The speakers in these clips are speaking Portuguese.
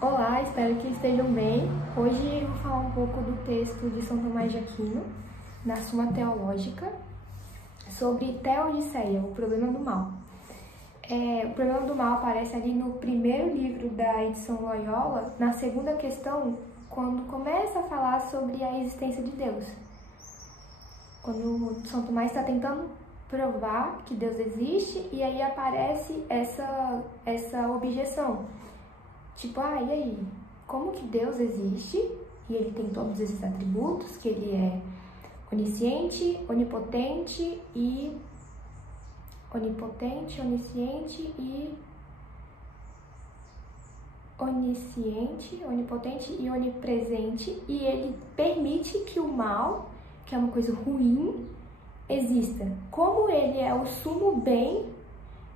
Olá, espero que estejam bem. Hoje eu vou falar um pouco do texto de São Tomás de Aquino, na Suma Teológica, sobre Teodiceia, o problema do mal. O problema do mal aparece ali no primeiro livro da edição Loyola, na segunda questão, quando começa a falar sobre a existência de Deus. Quando São Tomás está tentando provar que Deus existe, e aí aparece essa objeção. Tipo, e aí? Como que Deus existe? E ele tem todos esses atributos, que ele é onisciente, onipotente, onisciente onipotente e onipresente, e ele permite que o mal, que é uma coisa ruim, exista. Como ele é o sumo bem,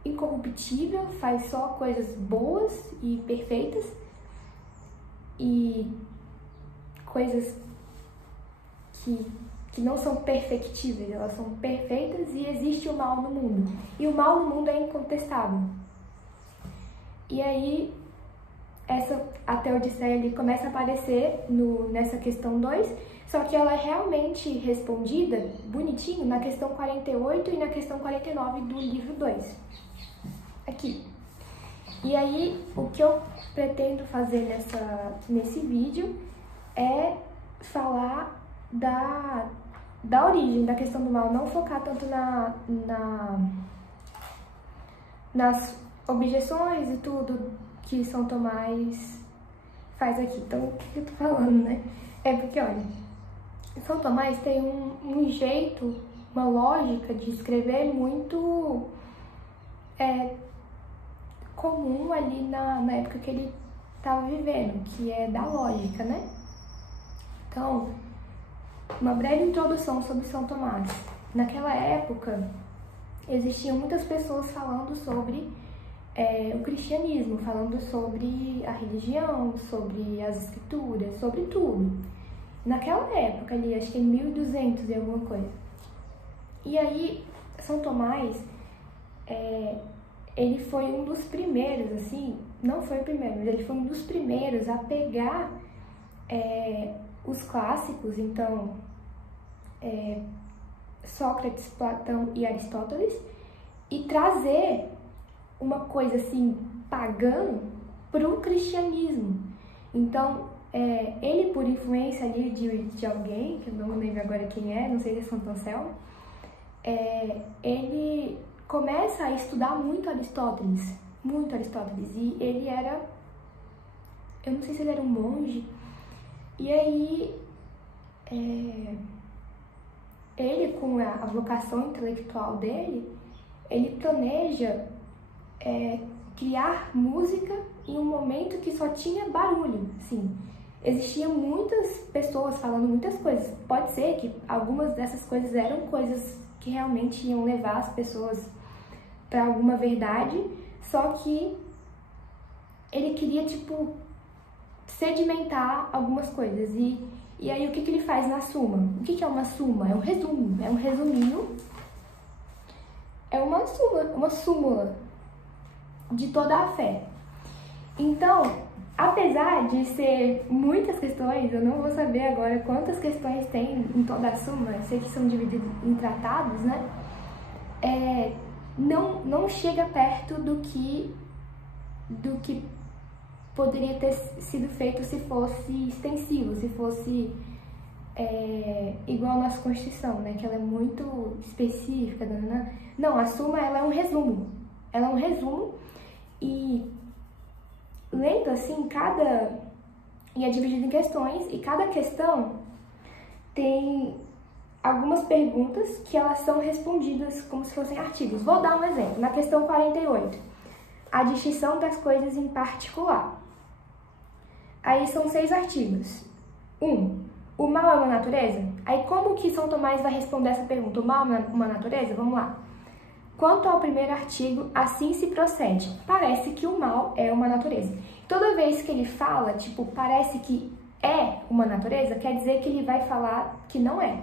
incorruptível, faz só coisas boas e perfeitas, e coisas que não são perfectíveis, elas são perfeitas, e existe o mal no mundo. E o mal no mundo é incontestável. E aí, a Teodiceia ali começa a aparecer nessa questão 2, só que ela é realmente respondida bonitinho na questão 48 e na questão 49 do livro 2. Aqui. E aí, o que eu pretendo fazer nesse vídeo é falar da origem da questão do mal, não focar tanto nas objeções e tudo que São Tomás faz aqui. Então, o que eu tô falando, né? É porque, olha, São Tomás tem um jeito, uma lógica de escrever muito comum ali na época que ele estava vivendo, que é da lógica, né? Então, uma breve introdução sobre São Tomás. Naquela época, existiam muitas pessoas falando sobre o cristianismo, falando sobre a religião, sobre as escrituras, sobre tudo. Naquela época ali, acho que em 1200 e alguma coisa. E aí, São Tomás, ele foi um dos primeiros, assim, não foi o primeiro, mas ele foi um dos primeiros a pegar os clássicos, então, Sócrates, Platão e Aristóteles, e trazer uma coisa, assim, pagã para o cristianismo. Então, ele, por influência ali de alguém, que eu não lembro agora quem é, não sei se é Santo Anselmo, ele começa a estudar muito Aristóteles, e ele era, eu não sei se ele era um monge, e aí ele, com a vocação intelectual dele, ele planeja criar música em um momento que só tinha barulho, assim. Existiam muitas pessoas falando muitas coisas, pode ser que algumas dessas coisas eram coisas que realmente iam levar as pessoas para alguma verdade, só que ele queria, tipo, sedimentar algumas coisas. E aí, o que ele faz na Suma? O que é uma Suma? É um resumo, é um resuminho, é uma súmula de toda a fé. Então, apesar de ser muitas questões, eu não vou saber agora quantas questões tem em toda a Suma, eu sei que são divididos em tratados, né? Não chega perto do que poderia ter sido feito se fosse extensivo, se fosse igual a nossa Constituição, né? Que ela é muito específica. Não, a Suma, ela é um resumo. Ela é um resumo e lendo assim, e é dividido em questões, e cada questão tem algumas perguntas que elas são respondidas como se fossem artigos. Vou dar um exemplo. Na questão 48, a distinção das coisas em particular. Aí são 6 artigos. 1. O mal é uma natureza? Aí como que São Tomás vai responder essa pergunta? O mal é uma natureza? Vamos lá. Quanto ao primeiro artigo, assim se procede. Parece que o mal é uma natureza. Toda vez que ele fala, tipo, parece que é uma natureza, quer dizer que ele vai falar que não é.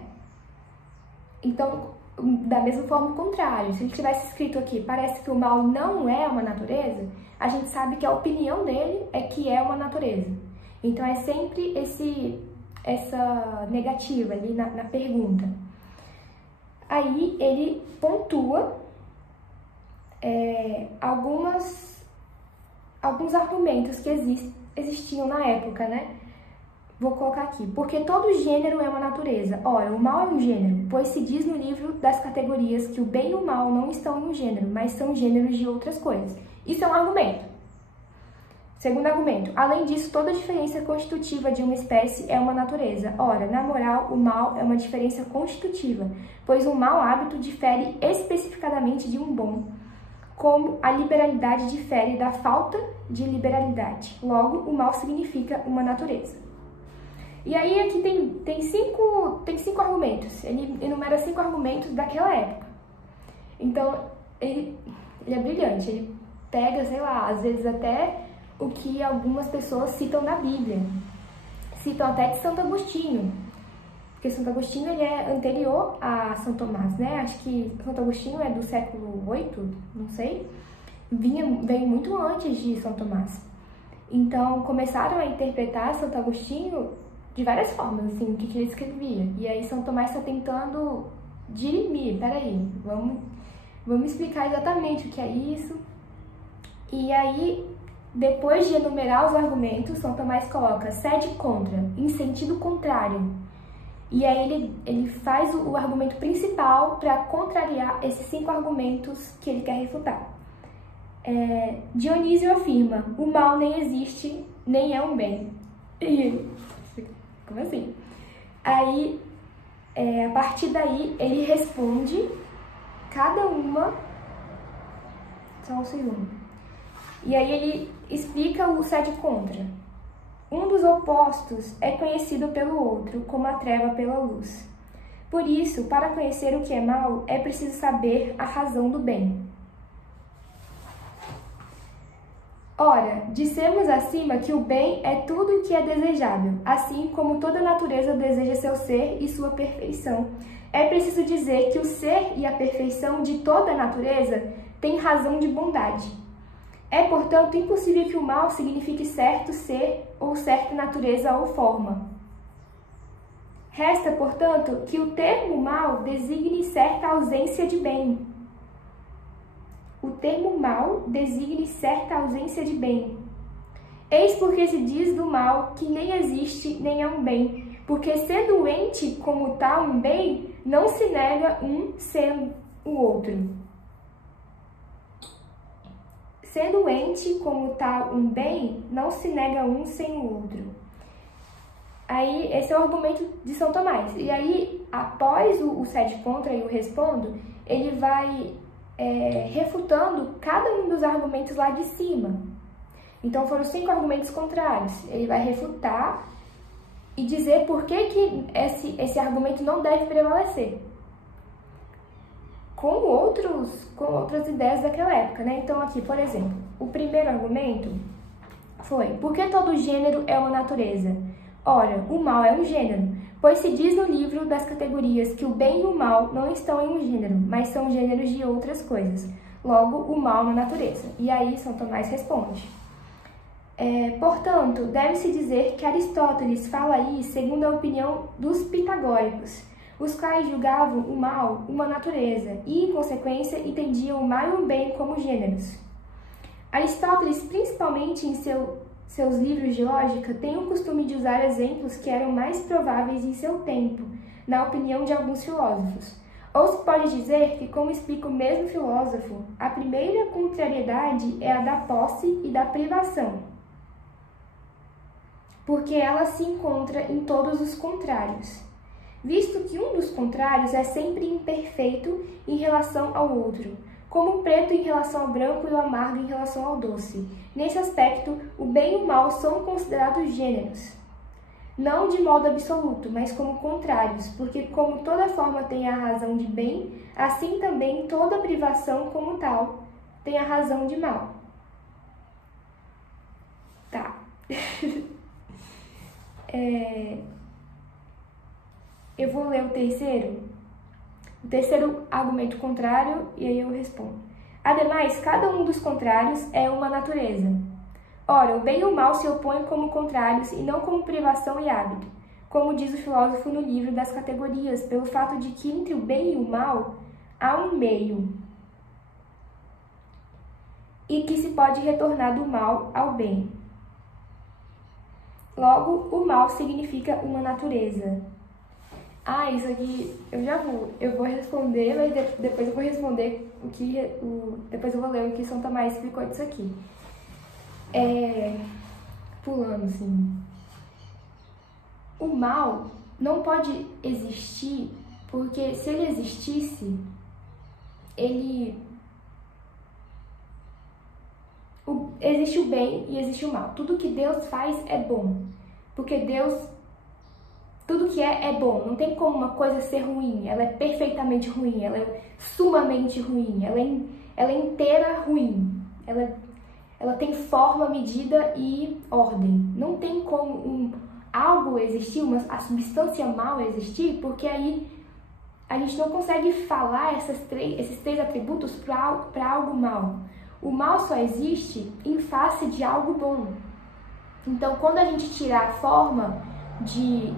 Então, da mesma forma o contrário. Se ele tivesse escrito aqui, parece que o mal não é uma natureza, a gente sabe que a opinião dele é que é uma natureza. Então é sempre essa negativa ali na pergunta. Aí ele pontua alguns argumentos que existiam na época, né? Vou colocar aqui. Porque todo gênero é uma natureza. Ora, o mal é um gênero, pois se diz no livro das categorias que o bem e o mal não estão em um gênero, mas são gêneros de outras coisas. Isso é um argumento. Segundo argumento, além disso, toda diferença constitutiva de uma espécie é uma natureza. Ora, na moral, o mal é uma diferença constitutiva, pois um mau hábito difere especificadamente de um bom, como a liberalidade difere da falta de liberalidade. Logo, o mal significa uma natureza. E aí aqui tem cinco argumentos. Ele enumera 5 argumentos daquela época. Então, ele é brilhante. Ele pega, sei lá, às vezes até o que algumas pessoas citam da Bíblia. Citam até de Santo Agostinho. Porque Santo Agostinho ele é anterior a São Tomás, né? Acho que Santo Agostinho é do século VIII, não sei. Veio muito antes de São Tomás. Então, começaram a interpretar Santo Agostinho de várias formas, assim, o que ele escrevia. E aí São Tomás está tentando dirimir, peraí, vamos explicar exatamente o que é isso. E aí, depois de enumerar os argumentos, São Tomás coloca sede contra, em sentido contrário. E aí ele faz o argumento principal para contrariar esses 5 argumentos que ele quer refutar. Dionísio afirma, o mal nem existe, nem é um bem. Como assim? Aí, a partir daí, ele responde cada uma... Só um segundo. E aí ele explica o sede contra. Um dos opostos é conhecido pelo outro, como a treva pela luz. Por isso, para conhecer o que é mal, é preciso saber a razão do bem. Ora, dissemos acima que o bem é tudo o que é desejável, assim como toda natureza deseja seu ser e sua perfeição. É preciso dizer que o ser e a perfeição de toda a natureza têm razão de bondade. É, portanto, impossível que o mal signifique certo ser ou certa natureza ou forma. Resta, portanto, que o termo mal designe certa ausência de bem. O termo mal designe certa ausência de bem. Eis porque se diz do mal que nem existe nem é um bem, porque sendo ente como tal um bem, não se nega um sem o outro. Sendo ente como tal um bem, não se nega um sem o outro. Aí, esse é o argumento de São Tomás. E aí, após o sede contra e o respondo, ele vai refutando cada um dos argumentos lá de cima. Então, foram 5 argumentos contrários. Ele vai refutar e dizer por que esse argumento não deve prevalecer. Com outras ideias daquela época, né? Então, aqui, por exemplo, o primeiro argumento foi: por que todo gênero é uma natureza? Ora, o mal é um gênero, pois se diz no livro das categorias que o bem e o mal não estão em um gênero, mas são gêneros de outras coisas. Logo, o mal na natureza. E aí, São Tomás responde: portanto, deve-se dizer que Aristóteles fala aí segundo a opinião dos pitagóricos, os quais julgavam o mal uma natureza e, em consequência, entendiam o mal e o bem como gêneros. Aristóteles, principalmente em seus livros de lógica, tem o costume de usar exemplos que eram mais prováveis em seu tempo, na opinião de alguns filósofos. Ou se pode dizer que, como explica o mesmo filósofo, a primeira contrariedade é a da posse e da privação, porque ela se encontra em todos os contrários, visto que um dos contrários é sempre imperfeito em relação ao outro, como o preto em relação ao branco e o amargo em relação ao doce. Nesse aspecto, o bem e o mal são considerados gêneros, não de modo absoluto, mas como contrários, porque como toda forma tem a razão de bem, assim também toda privação como tal tem a razão de mal. Tá. Eu vou ler o terceiro. O terceiro argumento contrário, e aí eu respondo. Ademais, cada um dos contrários é uma natureza. Ora, o bem e o mal se opõem como contrários e não como privação e hábito, como diz o filósofo no livro das categorias, pelo fato de que entre o bem e o mal há um meio, e que se pode retornar do mal ao bem. Logo, o mal significa uma natureza. Isso aqui eu vou responder, mas depois eu vou responder depois eu vou ler o que São Tomás explicou disso aqui. Pulando assim. O mal não pode existir, porque se ele existisse, existe o bem e existe o mal. Tudo que Deus faz é bom, porque tudo que é bom. Não tem como uma coisa ser ruim. Ela é perfeitamente ruim, ela é sumamente ruim, ela é inteira ruim. Ela tem forma, medida e ordem. Não tem como algo existir, a substância mal existir, porque aí a gente não consegue falar esses três atributos para algo mal. O mal só existe em face de algo bom. Então, quando a gente tirar a forma de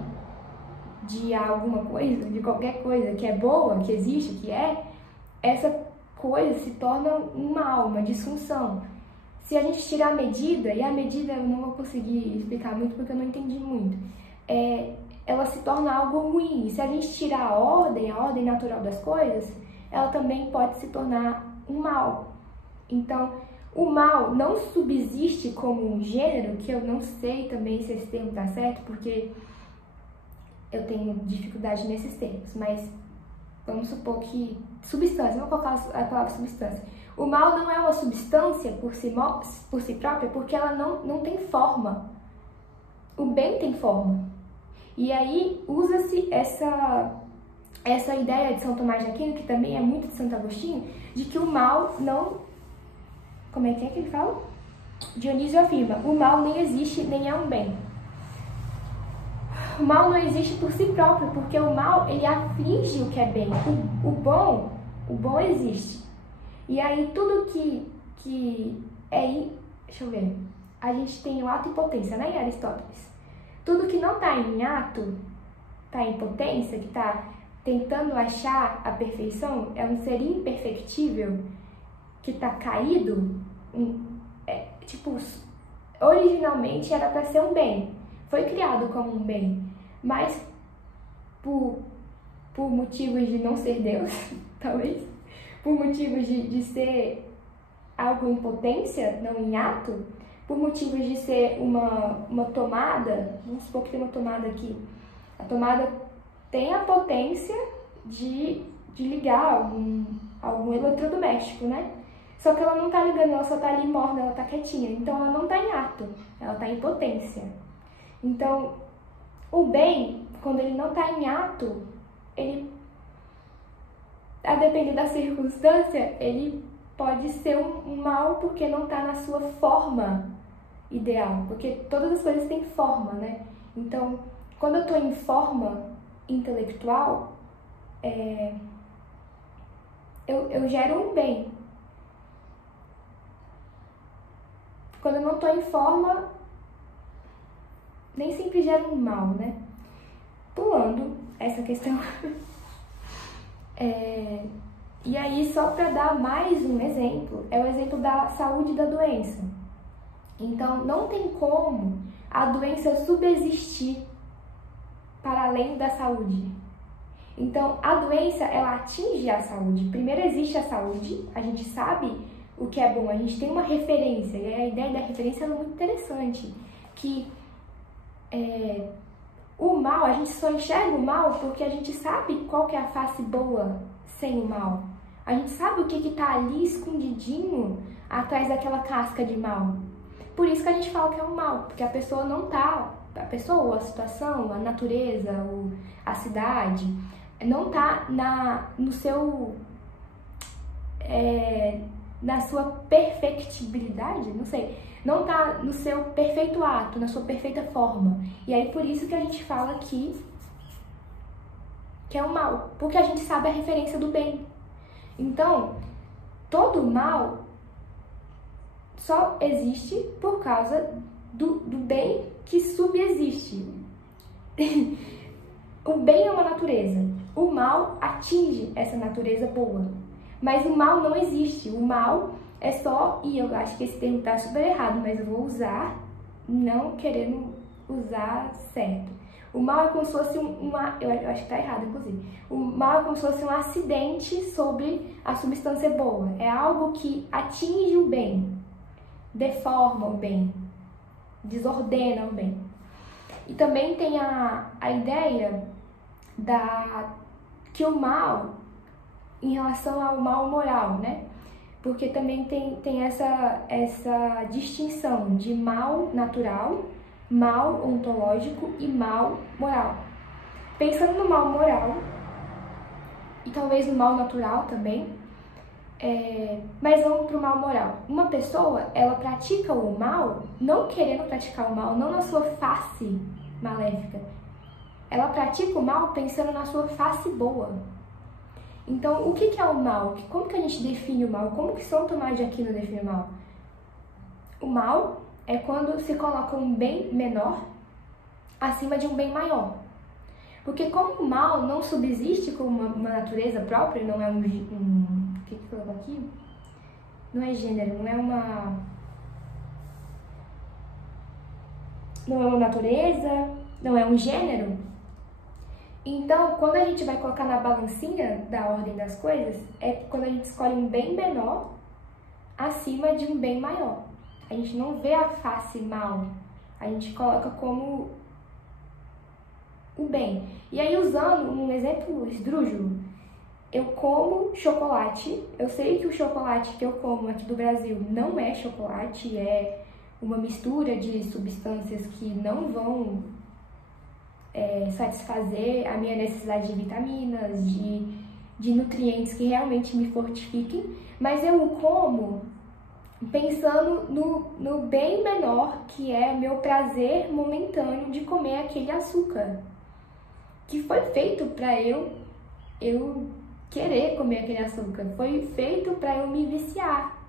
alguma coisa, de qualquer coisa que é boa, que existe, essa coisa se torna um mal, uma disfunção. Se a gente tirar a medida, e a medida eu não vou conseguir explicar muito porque eu não entendi muito, ela se torna algo ruim. Se a gente tirar a ordem natural das coisas, ela também pode se tornar um mal. Então, o mal não subsiste como um gênero, que eu não sei também se esse termo está certo, porque eu tenho dificuldade nesses termos, mas vamos supor que substância, vamos colocar a palavra substância. O mal não é uma substância por si própria, porque ela não tem forma. O bem tem forma. E aí usa-se essa ideia de São Tomás de Aquino, que também é muito de Santo Agostinho, de que o mal não... Como é que ele fala? Dionísio afirma, o mal nem existe, nem é um bem. O mal não existe por si próprio, porque o mal, ele aflige o que é bem. O bom existe. E aí tudo que é... Deixa eu ver. A gente tem o ato e potência, né, em Aristóteles? Tudo que não está em ato, está em potência, que está tentando achar a perfeição, é um ser imperfectível, que está caído, originalmente era para ser um bem, foi criado como um bem, mas por motivos de não ser Deus, talvez, por motivos de ser algo em potência, não em ato, por motivos de ser uma tomada, vamos supor que tem uma tomada aqui, a tomada tem a potência de ligar algum eletrodoméstico, né? Só que ela não tá ligando, ela só tá ali morna, ela tá quietinha. Então ela não tá em ato, ela tá em potência. Então, o bem, quando ele não tá em ato, a depender da circunstância, ele pode ser um mal porque não tá na sua forma ideal. Porque todas as coisas têm forma, né? Então, quando eu tô em forma intelectual, eu gero um bem. Quando eu não estou em forma, nem sempre gera um mal, né? Pulando essa questão. E aí, só para dar mais um exemplo, é o exemplo da saúde e da doença. Então, não tem como a doença subsistir para além da saúde. Então, a doença, ela atinge a saúde. Primeiro existe a saúde, a gente sabe o que é bom, a gente tem uma referência, e a ideia da referência é muito interessante, que o mal, a gente só enxerga o mal porque a gente sabe qual que é a face boa sem o mal. A gente sabe o que está ali escondidinho atrás daquela casca de mal. Por isso que a gente fala que é o mal, porque a pessoa não tá, a pessoa, a situação, a natureza, a cidade, não tá na sua perfectibilidade, não sei, não tá no seu perfeito ato, na sua perfeita forma. E aí por isso que a gente fala que que é o mal, porque a gente sabe a referência do bem. Então, todo mal só existe por causa do bem que subexiste. O bem é uma natureza, o mal atinge essa natureza boa, mas o mal não existe. O mal é só, e eu acho que esse termo está super errado, mas eu vou usar, não querendo usar certo. O mal é como se fosse eu acho que tá errado, inclusive. O mal é como se fosse um acidente sobre a substância boa. É algo que atinge o bem, deforma o bem, desordena o bem. E também tem a ideia que o mal, em relação ao mal moral, né? Porque também tem essa distinção de mal natural, mal ontológico e mal moral. Pensando no mal moral, e talvez no mal natural também, mas vamos para o mal moral. Uma pessoa, ela pratica o mal, não querendo praticar o mal, não na sua face maléfica. Ela pratica o mal pensando na sua face boa. Então, o que é o mal? Como que a gente define o mal? Como que São Tomás de Aquino define o mal? O mal é quando se coloca um bem menor acima de um bem maior. Porque como o mal não subsiste com uma natureza própria, não é o que colocou aqui? Não é gênero, não é uma natureza, não é um gênero. Então, quando a gente vai colocar na balancinha da ordem das coisas, é quando a gente escolhe um bem menor acima de um bem maior. A gente não vê a face mal, a gente coloca como o bem. E aí, usando um exemplo esdrúxulo, eu como chocolate, eu sei que o chocolate que eu como aqui do Brasil não é chocolate, é uma mistura de substâncias que não vão satisfazer a minha necessidade de vitaminas, de nutrientes que realmente me fortifiquem, mas eu o como pensando no bem menor, que é o meu prazer momentâneo de comer aquele açúcar, que foi feito para eu querer comer aquele açúcar, foi feito para eu me viciar.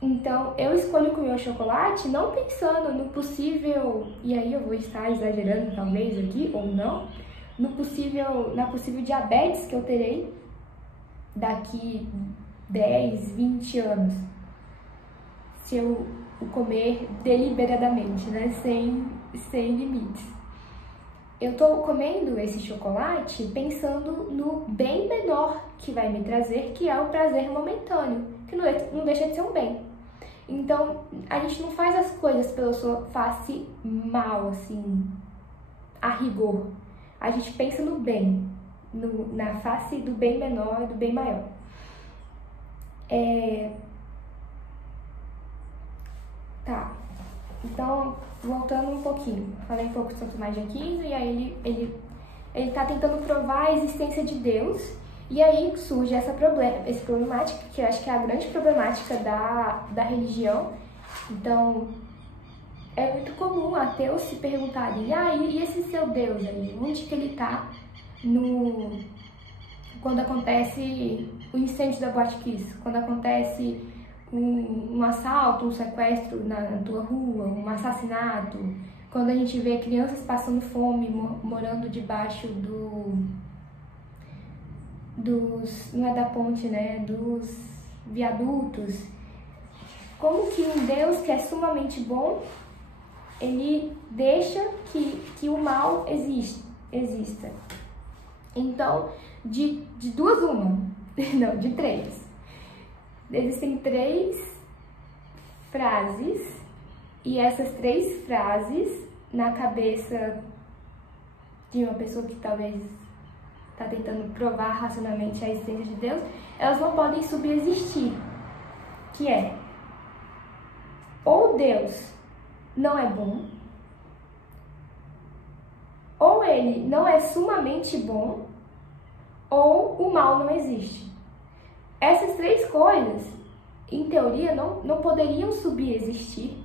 Então, eu escolho comer o chocolate não pensando no possível, e aí eu vou estar exagerando talvez aqui, ou não, na possível diabetes que eu terei daqui 10, 20 anos, se eu o comer deliberadamente, né, sem limites. Eu estou comendo esse chocolate pensando no bem menor que vai me trazer, que é o prazer momentâneo, que não deixa de ser um bem. Então, a gente não faz as coisas pela sua face mal, assim, a rigor. A gente pensa no bem, na face do bem menor e do bem maior. Tá, então, voltando um pouquinho. Falei um pouco de São Tomás de Aquino, e aí ele tá tentando provar a existência de Deus. E aí surge essa problemática, que eu acho que é a grande problemática da religião. Então, é muito comum ateus se perguntarem, e esse seu Deus aí, onde que ele tá quando acontece o incêndio da Boate Kiss, quando acontece um assalto, um sequestro na tua rua, um assassinato, quando a gente vê crianças passando fome, morando debaixo não é da ponte, né, dos viadutos. Como que um Deus que é sumamente bom, ele deixa que o mal exista? Então, de duas uma, não, de três. Existem 3 frases, e essas 3 frases, na cabeça de uma pessoa que talvez está tentando provar racionalmente a existência de Deus, elas não podem subsistir, que é: ou Deus não é bom, ou ele não é sumamente bom, ou o mal não existe. Essas 3 coisas, em teoria, não poderiam subsistir.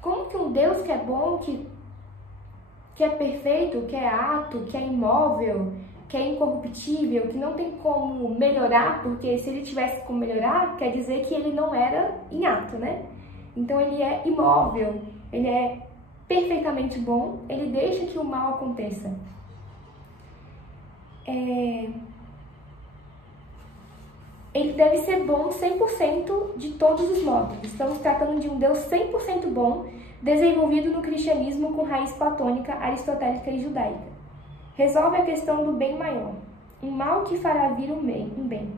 Como que um Deus que é bom, que é perfeito, que é ato, que é imóvel, que é incorruptível, que não tem como melhorar, porque se ele tivesse como melhorar, quer dizer que ele não era inato, né? Então ele é imóvel, ele é perfeitamente bom, ele deixa que o mal aconteça. Ele deve ser bom 100% de todos os modos. Estamos tratando de um Deus 100% bom, desenvolvido no cristianismo com raiz platônica, aristotélica e judaica. Resolve a questão do bem maior, um mal que fará vir um bem.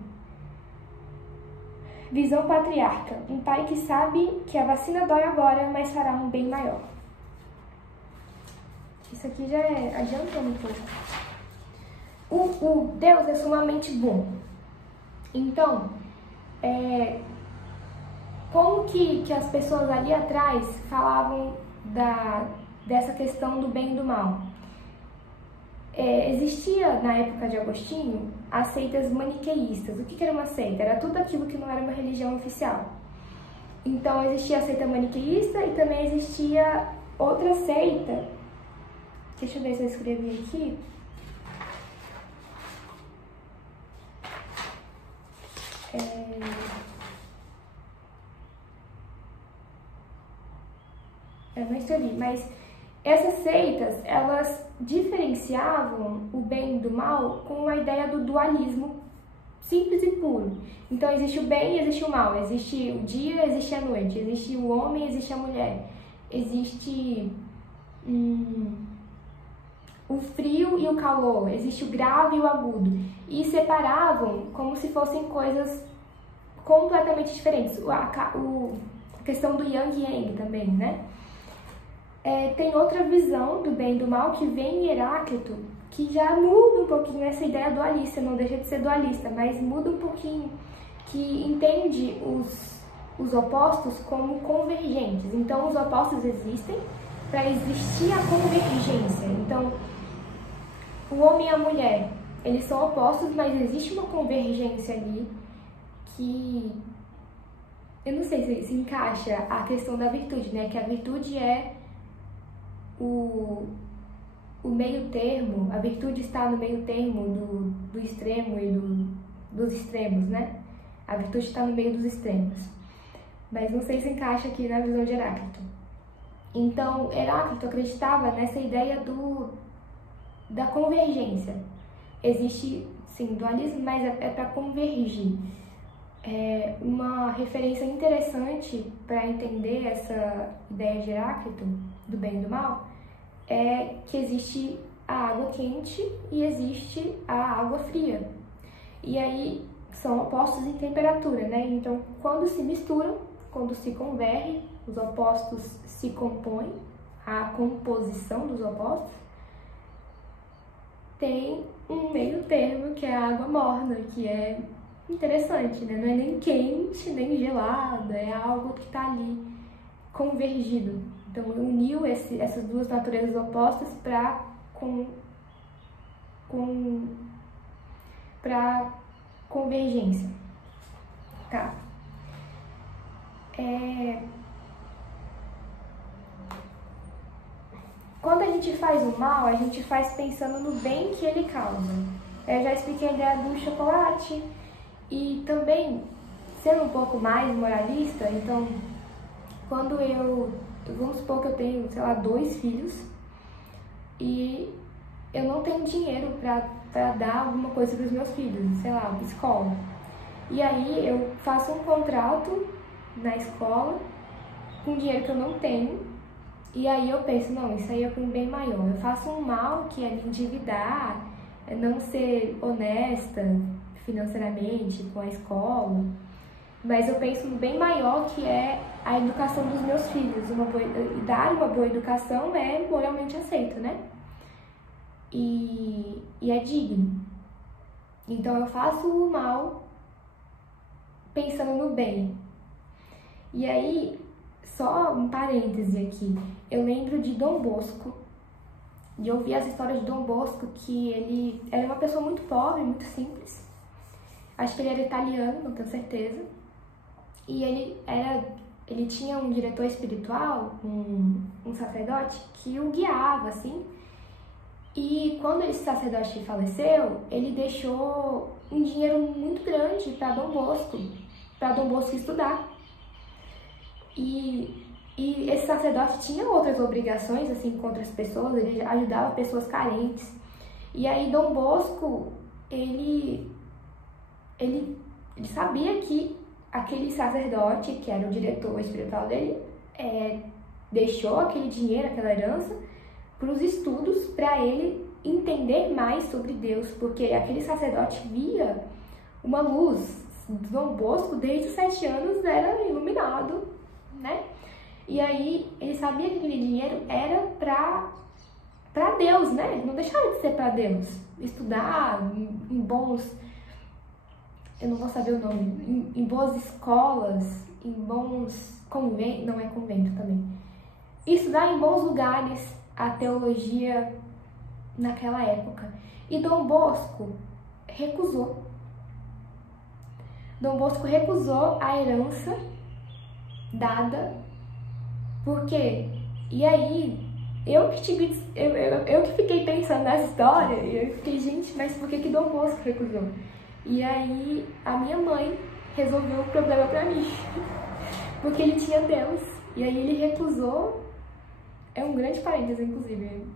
Visão patriarca, um pai que sabe que a vacina dói agora, mas fará um bem maior. Isso aqui já é adiantando um pouco. O Deus é sumamente bom. Então, como que as pessoas ali atrás falavam dessa questão do bem e do mal? Existia, na época de Agostinho, as seitas maniqueístas. O que era uma seita? Era tudo aquilo que não era uma religião oficial. Então, existia a seita maniqueísta e também existia outra seita. Deixa eu ver se eu escrevi aqui. Eu não escrevi, mas essas seitas, elas diferenciavam o bem do mal com a ideia do dualismo simples e puro. Então existe o bem e existe o mal, existe o dia, existe a noite, existe o homem, existe a mulher, existe o frio e o calor, existe o grave e o agudo. E separavam como se fossem coisas completamente diferentes. A questão do yang e yang também, né? Tem outra visão do bem e do mal que vem em Heráclito, que já muda um pouquinho essa ideia dualista, não deixa de ser dualista, mas muda um pouquinho, que entende os opostos como convergentes. Então, os opostos existem para existir a convergência. Então, o homem e a mulher, eles são opostos, mas existe uma convergência ali que... Eu não sei se encaixa a questão da virtude, né? Que a virtude é o meio termo, a virtude está no meio termo do extremo e dos extremos, né? A virtude está no meio dos extremos. Mas não sei se encaixa aqui na visão de Heráclito. Então, Heráclito acreditava nessa ideia da convergência. Existe, sim, dualismo, mas é para convergir. Uma referência interessante para entender essa ideia de Heráclito, do bem e do mal, é que existe a água quente e existe a água fria. E aí são opostos em temperatura, né? Então, quando se misturam, quando se convergem, os opostos se compõem, a composição dos opostos, tem um meio termo que é a água morna, que é interessante, né? Não é nem quente, nem gelada, é algo que está ali convergido. Então, uniu essas duas naturezas opostas para convergência. Tá. Quando a gente faz o mal, a gente faz pensando no bem que ele causa. Eu já expliquei a ideia do chocolate e também, sendo um pouco mais moralista, então, quando vamos supor que eu tenho, sei lá, 2 filhos e eu não tenho dinheiro para dar alguma coisa para os meus filhos, sei lá, escola. E aí eu faço um contrato na escola com dinheiro que eu não tenho e aí eu penso, não, isso aí é para um bem maior. Eu faço um mal que é me endividar, é não ser honesta financeiramente com a escola, mas eu penso no bem maior que é a educação dos meus filhos. Dar uma boa educação é moralmente aceito, né? E é digno. Então eu faço o mal pensando no bem. E aí, só um parêntese aqui, eu lembro de Dom Bosco, de ouvir as histórias de Dom Bosco, que ele era uma pessoa muito pobre, muito simples. Acho que ele era italiano, não tenho certeza. E ele tinha um diretor espiritual, um sacerdote, que o guiava, assim. E quando esse sacerdote faleceu, ele deixou um dinheiro muito grande para Dom Bosco estudar. E esse sacerdote tinha outras obrigações, assim, com outras pessoas, ele ajudava pessoas carentes. E aí Dom Bosco, ele sabia que aquele sacerdote, que era o diretor espiritual dele, deixou aquele dinheiro, aquela herança, para os estudos, para ele entender mais sobre Deus, porque aquele sacerdote via uma luz. Dom Bosco, desde os 7 anos, era iluminado, né? E aí ele sabia que aquele dinheiro era para Deus, né? Não deixava de ser para Deus. Estudar em bons, eu não vou saber o nome, em boas escolas, em bons conventos, não é convento também. Estudar em bons lugares a teologia naquela época. E Dom Bosco recusou. Dom Bosco recusou a herança dada. Por quê? E aí, eu que fiquei pensando nessa história, e eu fiquei, gente, mas por que Dom Bosco recusou? E aí, a minha mãe resolveu o problema pra mim, porque ele tinha Deus, e aí ele recusou, é um grande parênteses, inclusive,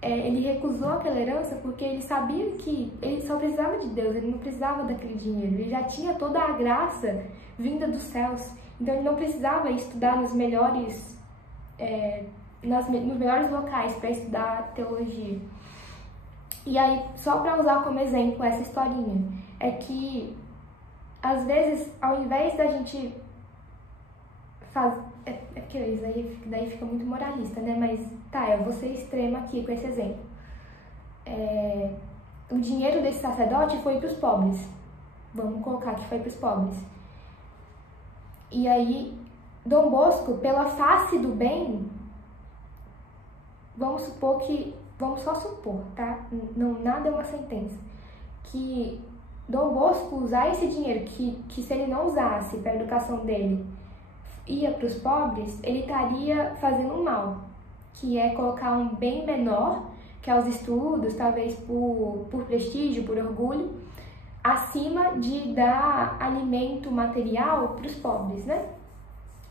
ele recusou aquela herança porque ele sabia que ele só precisava de Deus, ele não precisava daquele dinheiro, ele já tinha toda a graça vinda dos céus. Então ele não precisava estudar nos melhores locais para estudar teologia. E aí, só para usar como exemplo essa historinha, é que às vezes, ao invés da gente fazer... porque isso daí fica muito moralista, né? Mas tá, eu vou ser extrema aqui com esse exemplo. O dinheiro desse sacerdote foi para os pobres. Vamos colocar que foi para os pobres. E aí, Dom Bosco, pela face do bem, vamos só supor, tá? Não, nada é uma sentença. Que Dom Bosco usar esse dinheiro, que se ele não usasse para a educação dele, ia para os pobres, ele estaria fazendo um mal, que é colocar um bem menor, que é os estudos, talvez por prestígio, por orgulho, acima de dar alimento material para os pobres, né?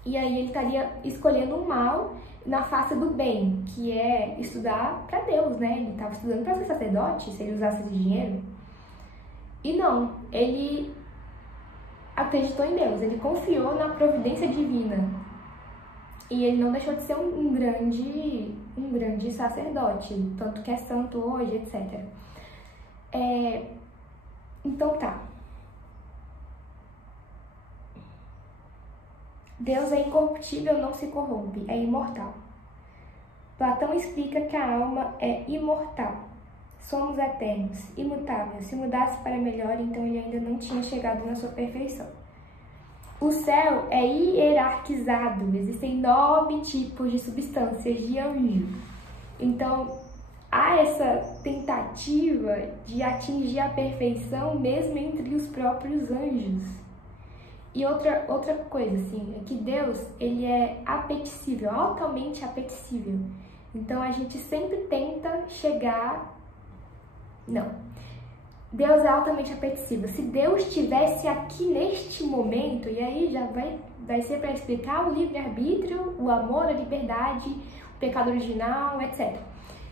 E aí ele estaria escolhendo um mal na face do bem, que é estudar para Deus, né? Ele estava estudando para ser sacerdote, se ele usasse esse dinheiro. E não, ele acreditou em Deus, ele confiou na providência divina. E ele não deixou de ser um grande sacerdote, tanto que é santo hoje, etc. Então tá. Deus é incorruptível, não se corrompe, é imortal. Platão explica que a alma é imortal. Somos eternos, imutáveis. Se mudasse para melhor, então ele ainda não tinha chegado na sua perfeição. O céu é hierarquizado, existem 9 tipos de substâncias de anjo. Então, há essa tentativa de atingir a perfeição mesmo entre os próprios anjos. E outra coisa, assim, é que Deus, ele é apetecível, altamente apetecível. Então, a gente sempre tenta chegar... Não. Deus é altamente apetecível. Se Deus estivesse aqui neste momento, e aí já vai ser para explicar o livre-arbítrio, o amor, a liberdade, o pecado original, etc.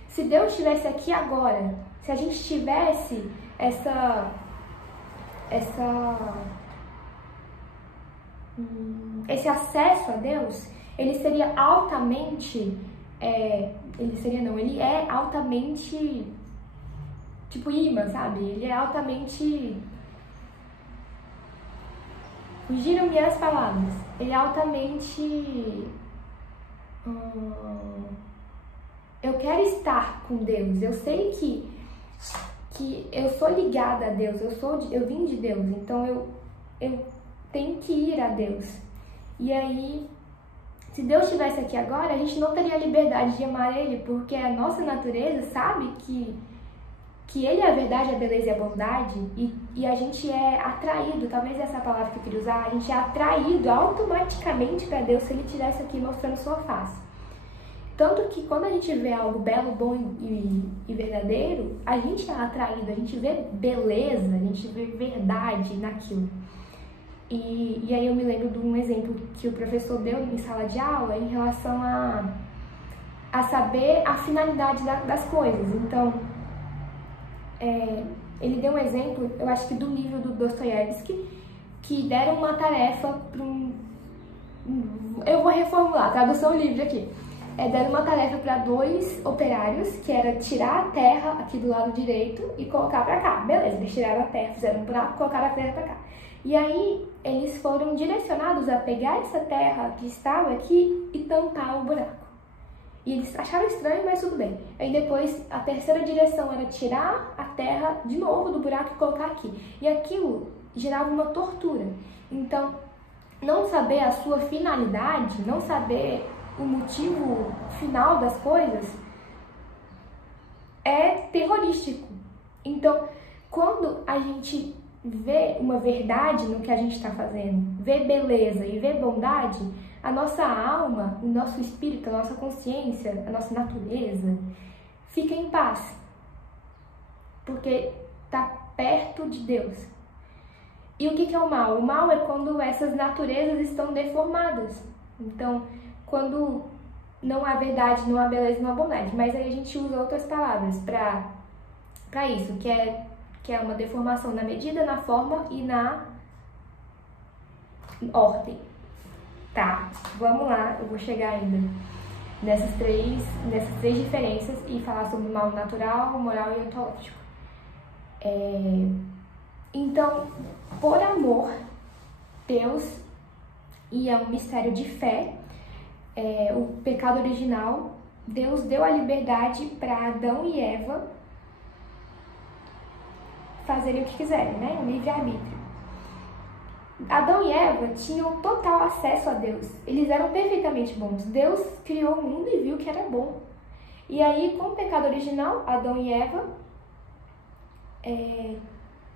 Se Deus estivesse aqui agora, se a gente tivesse esse acesso a Deus, ele seria altamente... ele é altamente... tipo imã, sabe? Ele é altamente... Fugiram-me as palavras. Ele é altamente... Eu quero estar com Deus. Eu sei que eu sou ligada a Deus. Eu vim de Deus. Então eu tenho que ir a Deus. E aí, se Deus estivesse aqui agora, a gente não teria a liberdade de amar Ele, porque a nossa natureza sabe que Ele é a verdade, a beleza e a bondade, e a gente é atraído, talvez essa é a palavra que eu queria usar, a gente é atraído automaticamente para Deus se Ele estivesse aqui mostrando sua face. Tanto que quando a gente vê algo belo, bom e verdadeiro, a gente é atraído, a gente vê beleza, a gente vê verdade naquilo. E aí eu me lembro de um exemplo que o professor deu em sala de aula em relação a saber a finalidade das coisas. Então, ele deu um exemplo, eu acho que do livro do Dostoiévski, que deram uma tarefa para eu vou reformular, tradução livre aqui. Deram uma tarefa para 2 operários, que era tirar a terra aqui do lado direito e colocar para cá. Beleza, eles tiraram a terra, fizeram um buraco e colocaram a terra para cá. E aí, eles foram direcionados a pegar essa terra que estava aqui e tampar o buraco. E eles acharam estranho, mas tudo bem. Aí depois, a terceira direção era tirar a terra de novo do buraco e colocar aqui. E aquilo gerava uma tortura. Então, não saber a sua finalidade, não saber o motivo final das coisas, é terrorístico. Então, quando a gente vê uma verdade no que a gente está fazendo, vê beleza e vê bondade, a nossa alma, o nosso espírito, a nossa consciência, a nossa natureza fica em paz, porque está perto de Deus. E o que é o mal? O mal é quando essas naturezas estão deformadas. Então, quando não há verdade, não há beleza, não há bondade. Mas aí a gente usa outras palavras para isso, que é uma deformação na medida, na forma e na ordem. Tá, vamos lá, eu vou chegar ainda nessas três diferenças e falar sobre o mal natural, moral e ontológico. Então, por amor, Deus, e é um mistério de fé, o pecado original, Deus deu a liberdade para Adão e Eva fazerem o que quiserem, né? Livre-arbítrio. Adão e Eva tinham total acesso a Deus. Eles eram perfeitamente bons. Deus criou o mundo e viu que era bom. E aí, com o pecado original, Adão e Eva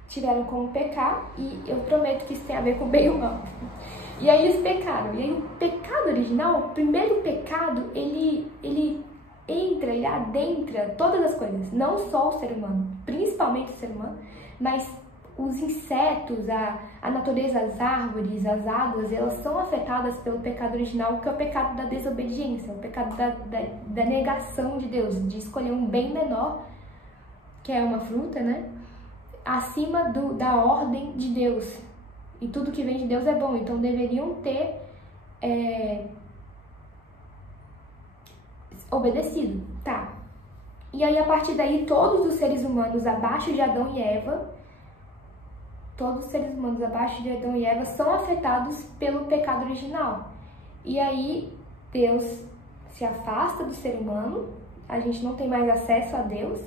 tiveram como pecar, e eu prometo que isso tem a ver com o bem e o mal. E aí eles pecaram. E aí o pecado original, o primeiro pecado, ele adentra todas as coisas. Não só o ser humano, principalmente o ser humano, mas os insetos, a natureza, as árvores, as águas, elas são afetadas pelo pecado original, que é o pecado da desobediência, o pecado da negação de Deus, de escolher um bem menor, que é uma fruta, né? Acima da ordem de Deus. E tudo que vem de Deus é bom, então deveriam ter obedecido, tá? E aí, a partir daí, todos os seres humanos abaixo de Adão e Eva, são afetados pelo pecado original. E aí, Deus se afasta do ser humano, a gente não tem mais acesso a Deus,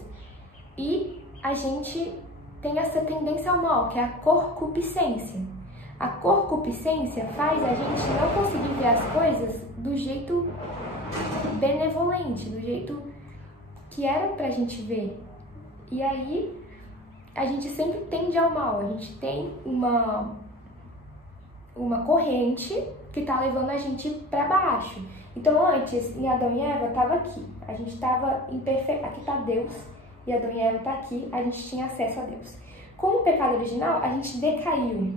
e a gente tem essa tendência ao mal, que é a concupiscência. A concupiscência faz a gente não conseguir ver as coisas do jeito benevolente, do jeito que era pra gente ver. E aí, a gente sempre tende ao mal, a gente tem uma corrente que tá levando a gente para baixo. Então, antes, em Adão e Eva, tava aqui, a gente tava imperfeito, aqui tá Deus, e Adão e Eva tá aqui, a gente tinha acesso a Deus. Com o pecado original, a gente decaiu.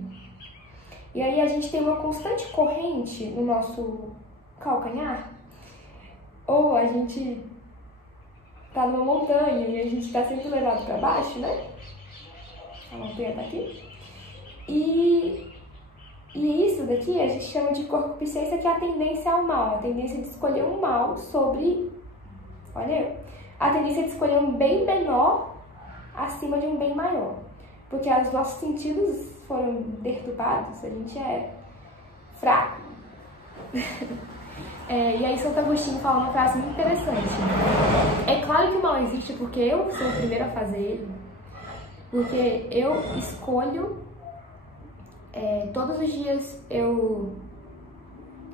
E aí a gente tem uma constante corrente no nosso calcanhar, ou a gente tá numa montanha e a gente tá sempre levado para baixo, né? A montanha tá aqui. E isso daqui a gente chama de concupiscência, que é a tendência ao mal, a tendência de escolher um mal sobre, olha, a tendência de escolher um bem menor acima de um bem maior. Porque os nossos sentidos foram deturpados, a gente é fraco. E aí Santo Agostinho fala uma frase muito interessante. É claro que o mal existe porque eu sou o primeiro a fazer ele. Porque eu escolho, todos os dias eu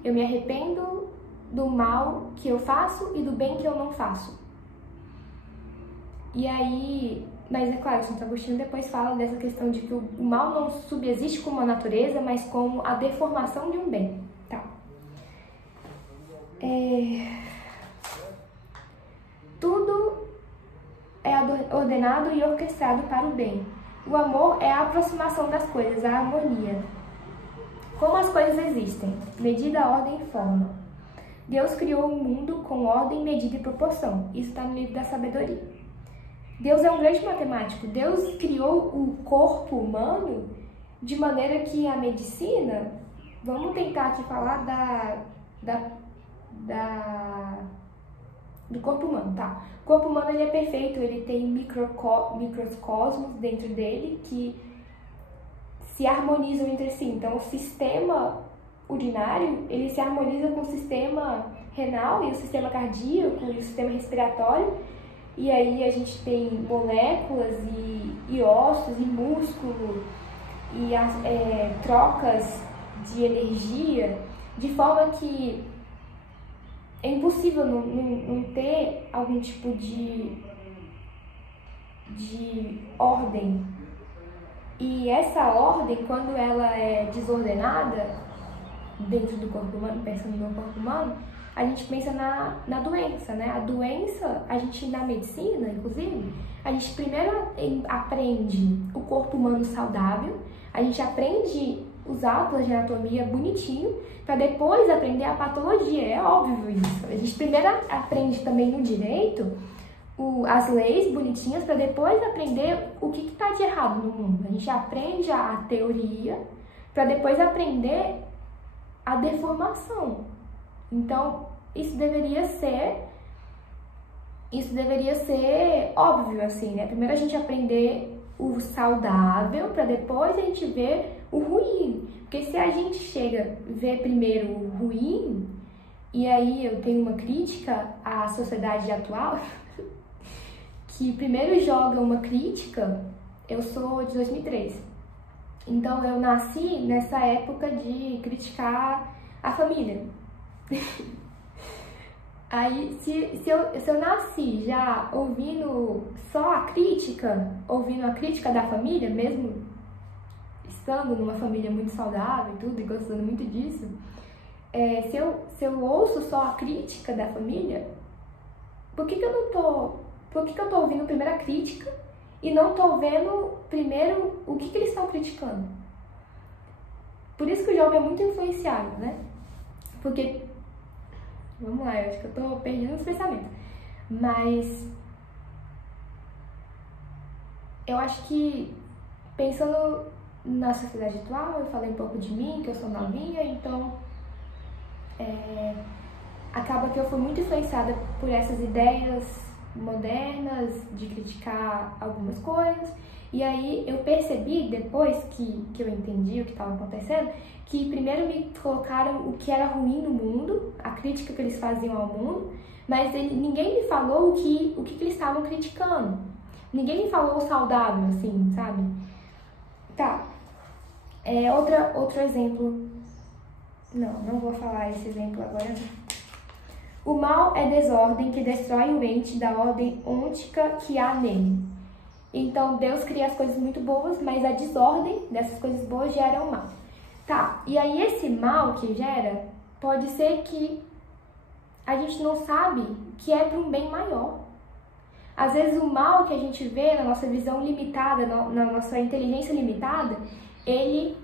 me arrependo do mal que eu faço e do bem que eu não faço. E aí, mas é claro, Santo Agostinho depois fala dessa questão de que o mal não subsiste como a natureza, mas como a deformação de um bem. Tá. ordenado e orquestrado para o bem. O amor é a aproximação das coisas, a harmonia. Como as coisas existem? Medida, ordem e forma. Deus criou o mundo com ordem, medida e proporção. Isso está no livro da sabedoria. Deus é um grande matemático. Deus criou o corpo humano de maneira que a medicina... Vamos tentar aqui falar do corpo humano, tá? O corpo humano ele é perfeito, ele tem microcosmos dentro dele que se harmonizam entre si. Então, o sistema urinário, ele se harmoniza com o sistema renal e o sistema cardíaco e o sistema respiratório. E aí a gente tem moléculas e ossos e músculo e as trocas de energia, de forma que é impossível não ter algum tipo de ordem. E essa ordem, quando ela é desordenada dentro do corpo humano, pensando no corpo humano, a gente pensa na doença, né? A doença, a gente na medicina, inclusive, a gente primeiro aprende o corpo humano saudável, a gente aprende os atlas de anatomia bonitinho, para depois aprender a patologia, é óbvio isso. A gente primeiro aprende também no direito as leis bonitinhas, para depois aprender o que está de errado no mundo. A gente aprende a teoria, para depois aprender a deformação. Então, isso deveria ser óbvio, assim, né? Primeiro a gente aprender o saudável, para depois a gente ver o ruim. Porque se a gente chega a ver primeiro o ruim, e aí eu tenho uma crítica à sociedade atual, que primeiro joga uma crítica. Eu sou de 2003, então eu nasci nessa época de criticar a família. Aí, se eu nasci já ouvindo só a crítica, ouvindo a crítica da família, mesmo estando numa família muito saudável e tudo, e gostando muito disso, se eu ouço só a crítica da família, por que eu tô ouvindo primeiro a crítica e não tô vendo primeiro o que eles estão criticando? Por isso que o jovem é muito influenciável, né? Porque, vamos lá, eu acho que eu tô perdendo os pensamentos, mas eu acho que, pensando na sociedade atual, eu falei um pouco de mim, que eu sou novinha, então acaba que eu fui muito influenciada por essas ideias modernas de criticar algumas coisas. E aí eu percebi, depois que eu entendi o que estava acontecendo, que primeiro me colocaram o que era ruim no mundo, a crítica que eles faziam ao mundo, mas ninguém me falou o que eles estavam criticando. Ninguém me falou o saudável, assim, sabe? Tá. Outro exemplo. Não vou falar esse exemplo agora. O mal é desordem que destrói o ente da ordem ôntica que há nele. Então, Deus cria as coisas muito boas, mas a desordem dessas coisas boas gera o mal. Tá, e aí esse mal que gera, pode ser que a gente não sabe que é para um bem maior. Às vezes o mal que a gente vê na nossa visão limitada, na nossa inteligência limitada, ele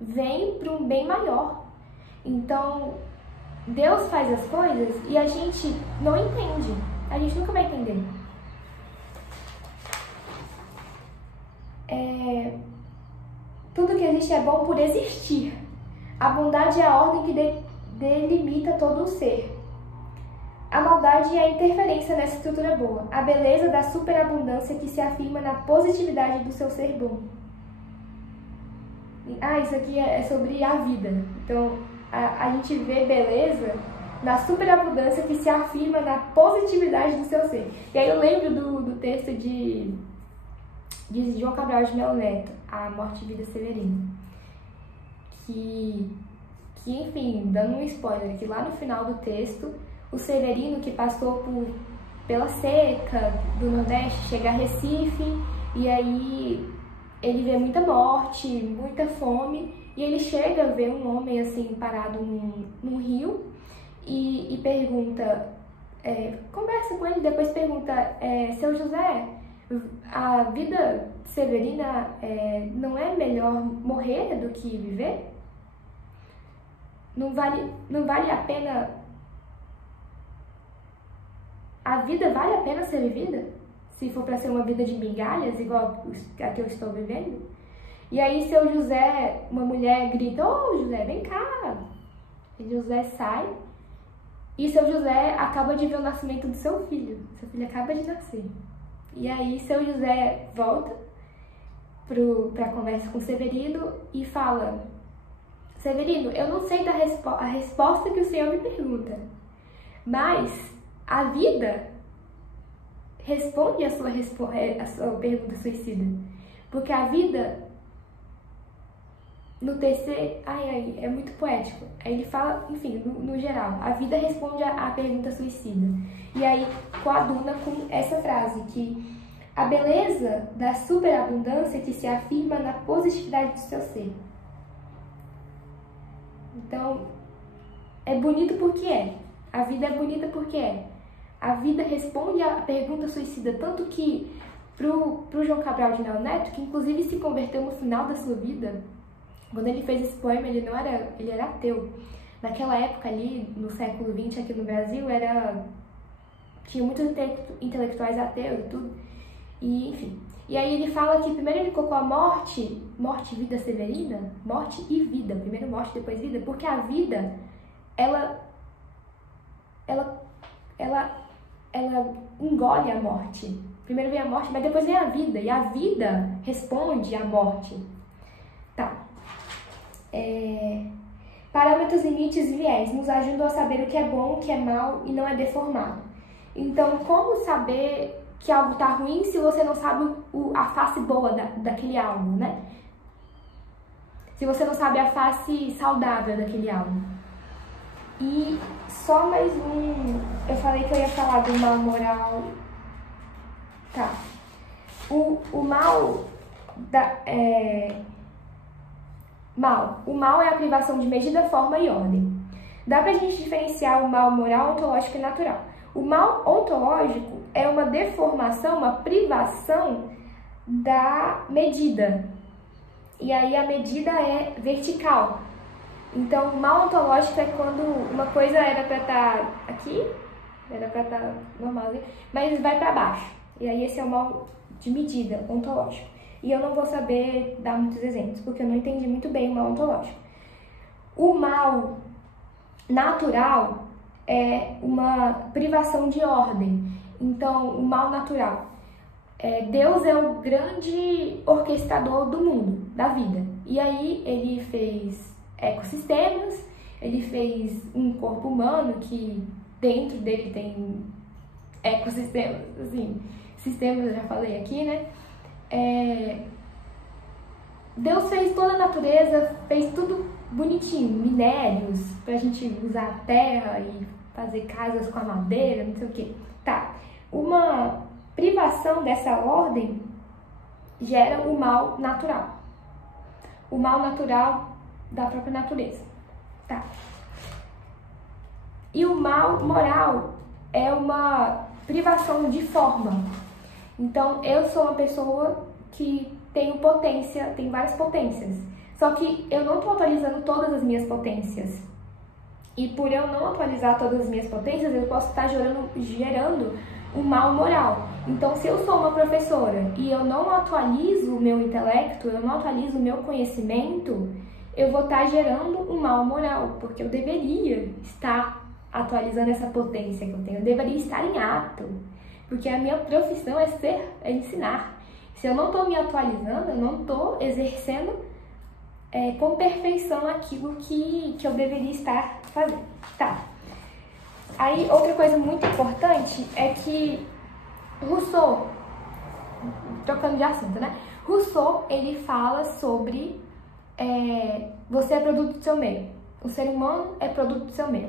vem para um bem maior. Então, Deus faz as coisas e a gente não entende. A gente nunca vai entender. Tudo que existe é bom por existir. A bondade é a ordem que delimita todo o ser. A maldade é a interferência nessa estrutura boa. A beleza da superabundância que se afirma na positividade do seu ser bom. Isso aqui é sobre a vida. Então, a gente vê beleza na superabundância que se afirma na positividade do seu ser. E aí eu lembro do texto de João Cabral de Melo Neto, A Morte e Vida Severina. Que, enfim, dando um spoiler, que lá no final do texto, o Severino, que passou pela seca do Nordeste, chega a Recife, e aí ele vê muita morte, muita fome, e ele chega a ver um homem assim parado num rio, e pergunta: conversa com ele, depois pergunta, seu José, a vida severina não é melhor morrer do que viver? Não vale a pena... A vida vale a pena ser vivida? Se for para ser uma vida de migalhas, igual a que eu estou vivendo? E aí seu José, uma mulher grita, ô José, vem cá. E José sai e seu José acaba de ver o nascimento do seu filho. Seu filho acaba de nascer. E aí seu José volta para a conversa com Severino e fala, Severino, eu não sei a resposta que o senhor me pergunta, mas a vida responde a sua pergunta suicida. Porque a vida, no terceiro... é muito poético. Aí ele fala, enfim, no geral, a vida responde a pergunta suicida. E aí coaduna com essa frase, que a beleza da superabundância que se afirma na positividade do seu ser. Então, é bonito porque é. A vida é bonita porque é. A vida responde à pergunta suicida, tanto que pro João Cabral de Melo Neto, que inclusive se converteu no final da sua vida, quando ele fez esse poema, ele era ateu. Naquela época ali, no século XX, aqui no Brasil, tinha muitos intelectuais ateus e tudo, e enfim. E aí ele fala que primeiro ele colocou a morte e vida severina, morte e vida, primeiro morte, depois vida, porque a vida, ela engole a morte. Primeiro vem a morte, mas depois vem a vida, e a vida responde à morte. Tá. Parâmetros, limites e viés nos ajudam a saber o que é bom, o que é mal e não é deformado. Então, como saber que algo tá ruim se você não sabe a face boa daquele algo, né? Se você não sabe a face saudável daquele algo. E só mais eu falei que eu ia falar do mal moral. Tá. O mal O mal é a privação de medida, forma e ordem. Dá pra gente diferenciar o mal moral, ontológico e natural. O mal ontológico é uma deformação, uma privação da medida. E aí a medida é vertical. Então, o mal ontológico é quando uma coisa era para estar aqui, era para estar normal, mas vai para baixo. E aí esse é o mal de medida, ontológico. E eu não vou saber dar muitos exemplos, porque eu não entendi muito bem o mal ontológico. O mal natural é uma privação de ordem. Então, o mal natural. Deus é o grande orquestrador do mundo, da vida. E aí ele fez ecossistemas, ele fez um corpo humano que dentro dele tem ecossistemas, assim, sistemas eu já falei aqui, né? Deus fez toda a natureza, fez tudo bonitinho, minérios, pra gente usar a terra e fazer casas com a madeira, não sei o que. Tá, uma privação dessa ordem gera o mal natural. O mal natural da própria natureza. Tá. E o mal moral é uma privação de forma. Então, eu sou uma pessoa que tenho potência, tem várias potências. Só que eu não estou atualizando todas as minhas potências. E por eu não atualizar todas as minhas potências, eu posso estar gerando um mal moral. Então, se eu sou uma professora e eu não atualizo o meu intelecto, eu não atualizo o meu conhecimento, eu vou estar gerando um mal moral, porque eu deveria estar atualizando essa potência que eu tenho, eu deveria estar em ato, porque a minha profissão é ensinar. Se eu não estou me atualizando, eu não estou exercendo com perfeição aquilo que eu deveria estar fazendo. Tá. Aí, outra coisa muito importante é que Rousseau, trocando de assunto, né? Rousseau, ele fala sobre você é produto do seu meio. O ser humano é produto do seu meio.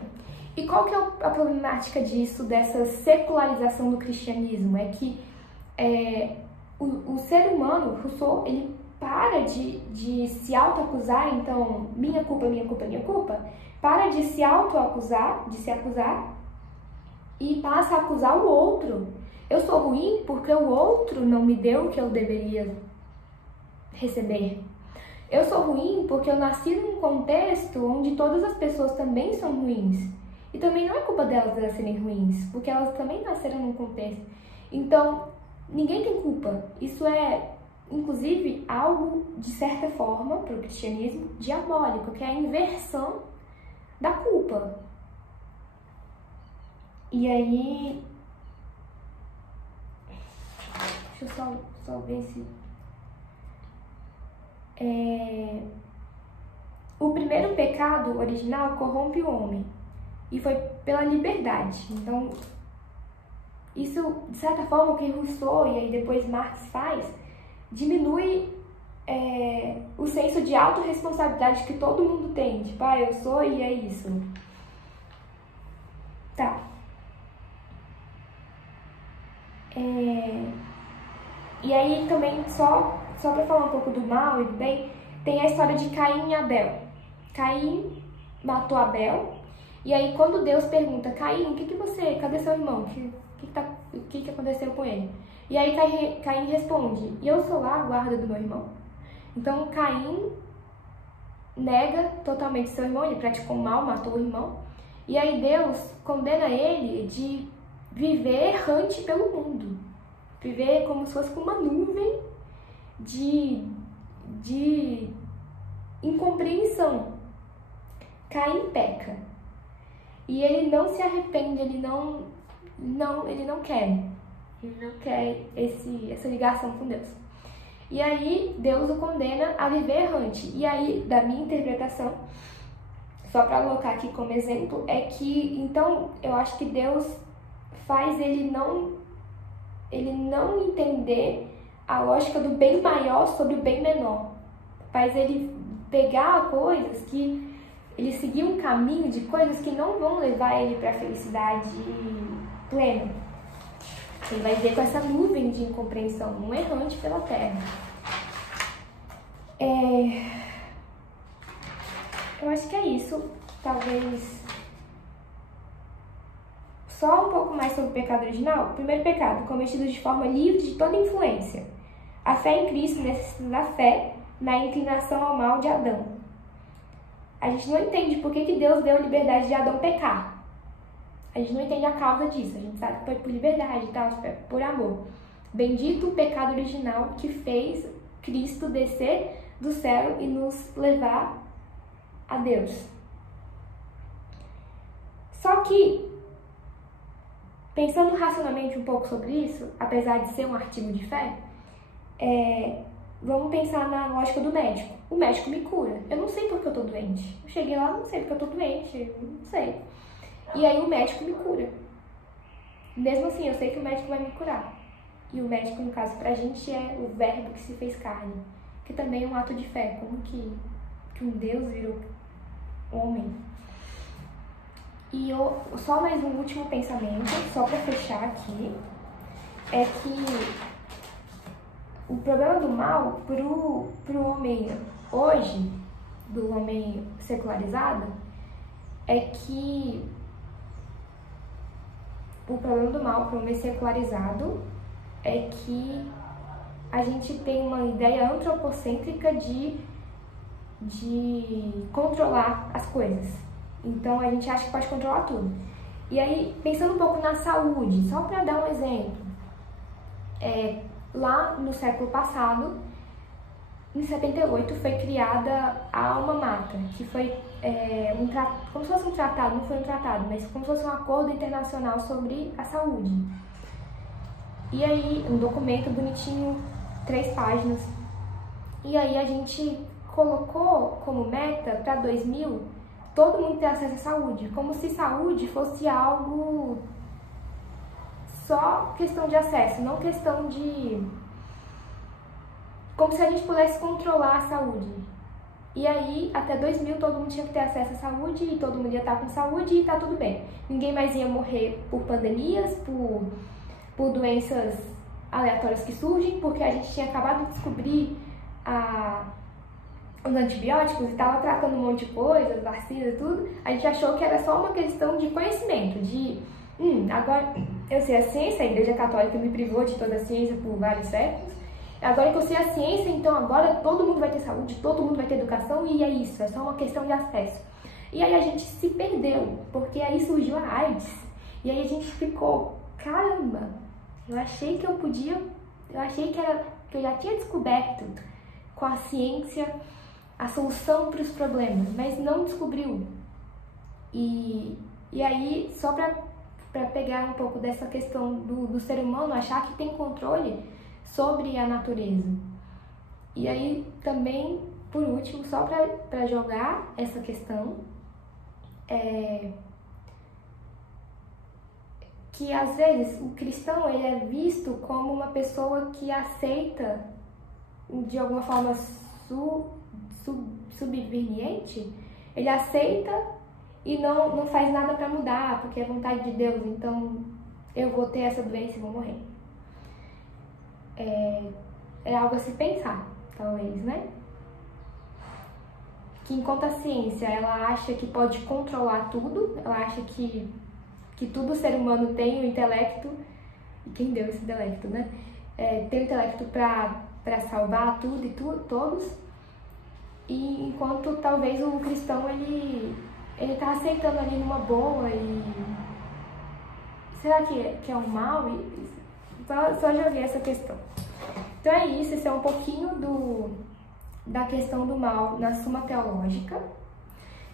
E qual que é a problemática disso, dessa secularização do cristianismo? É que o ser humano, Rousseau, ele para de se autoacusar, então, minha culpa, minha culpa, minha culpa, para de se autoacusar, de se acusar, e passa a acusar o outro. Eu sou ruim porque o outro não me deu o que eu deveria receber. Eu sou ruim porque eu nasci num contexto onde todas as pessoas também são ruins. E também não é culpa delas serem ruins, porque elas também nasceram num contexto. Então, ninguém tem culpa. Isso é, inclusive, algo, de certa forma, para o cristianismo, diabólico, que é a inversão da culpa. E aí... Deixa eu só ver se... O primeiro pecado original corrompe o homem. E foi pela liberdade. Então, isso, de certa forma, o que Rousseau e aí depois Marx faz, diminui o senso de autorresponsabilidade que todo mundo tem. Tipo, eu sou e é isso. Tá. E aí também, só para falar um pouco do mal e do bem, tem a história de Caim e Abel. Caim matou Abel, e aí quando Deus pergunta, Caim, cadê seu irmão? O que aconteceu com ele? E aí Caim responde, e eu sou lá a guarda do meu irmão. Então Caim nega totalmente seu irmão, ele praticou mal, matou o irmão, e aí Deus condena ele de viver errante pelo mundo. Viver como se fosse uma nuvem de incompreensão. Caim peca. E ele não se arrepende, ele não quer. Ele não quer essa ligação com Deus. E aí Deus o condena a viver errante. E aí, da minha interpretação, só para colocar aqui como exemplo, é que, então, eu acho que Deus faz ele não entender a lógica do bem maior sobre o bem menor. Faz ele pegar coisas que... ele seguir um caminho de coisas que não vão levar ele para a felicidade plena. Ele vai ver com essa nuvem de incompreensão, um errante pela terra. Eu acho que é isso. Talvez... Só um pouco mais sobre o pecado original. O primeiro pecado, cometido de forma livre de toda influência. A fé em Cristo necessita da fé na inclinação ao mal de Adão. A gente não entende por que Deus deu a liberdade de Adão pecar. A gente não entende a causa disso. A gente sabe que foi por liberdade e tal, por amor. Bendito o pecado original que fez Cristo descer do céu e nos levar a Deus. Só que, pensando racionalmente um pouco sobre isso, apesar de ser um artigo de fé, vamos pensar na lógica do médico. O médico me cura. Eu não sei porque eu tô doente. Eu cheguei lá, não sei porque eu tô doente, não sei. E aí o médico me cura. Mesmo assim, eu sei que o médico vai me curar. E o médico, no caso, pra gente é o verbo que se fez carne, que também é um ato de fé. Como que um Deus virou homem? E só mais um último pensamento, só pra fechar aqui, é que o problema do mal pro homem hoje, do homem secularizado, é que o problema do mal pro homem secularizado é que a gente tem uma ideia antropocêntrica de controlar as coisas. Então a gente acha que pode controlar tudo. E aí, pensando um pouco na saúde, só para dar um exemplo, lá no século passado, em 78, foi criada a Alma Mater, que foi como se fosse um tratado, não foi um tratado, mas como se fosse um acordo internacional sobre a saúde. E aí, um documento bonitinho, 3 páginas. E aí a gente colocou como meta para 2000 todo mundo ter acesso à saúde, como se saúde fosse algo só questão de acesso, não questão de... como se a gente pudesse controlar a saúde. E aí, até 2000, todo mundo tinha que ter acesso à saúde, e todo mundo ia estar com saúde e tá tudo bem. Ninguém mais ia morrer por pandemias, por doenças aleatórias que surgem, porque a gente tinha acabado de descobrir os antibióticos e estava tratando um monte de coisa, vacinas e tudo. A gente achou que era só uma questão de conhecimento, de agora eu sei a ciência, a Igreja Católica me privou de toda a ciência por vários séculos. Agora que eu sei a ciência, então agora todo mundo vai ter saúde, todo mundo vai ter educação e é isso, é só uma questão de acesso. E aí a gente se perdeu, porque aí surgiu a AIDS. E aí a gente ficou, caramba, eu achei que eu podia, que eu já tinha descoberto com a ciência a solução para os problemas, mas não descobriu. E aí, só para pegar um pouco dessa questão do ser humano achar que tem controle sobre a natureza. E aí também, por último, só para jogar essa questão, que às vezes o cristão ele é visto como uma pessoa que aceita de alguma forma subserviente, ele aceita e não faz nada para mudar, porque é vontade de Deus, então eu vou ter essa doença e vou morrer. É algo a se pensar, talvez, né? Que enquanto a ciência, ela acha que pode controlar tudo, ela acha que todo ser humano tem o intelecto, e quem deu esse intelecto, né? Tem o intelecto para salvar tudo e todos, e enquanto talvez o cristão, ele tá aceitando ali numa boa e... Será que é um mal? Só joguei essa questão. Então é isso, esse é um pouquinho da questão do mal na Suma Teológica.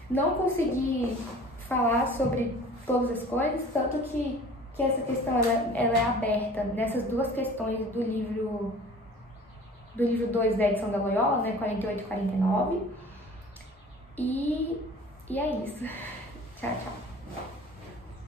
Não consegui falar sobre todas as coisas, tanto que essa questão ela é aberta nessas duas questões do livro 2 da edição da Loyola, né, 48 e 49. E é isso. Tchau, tchau.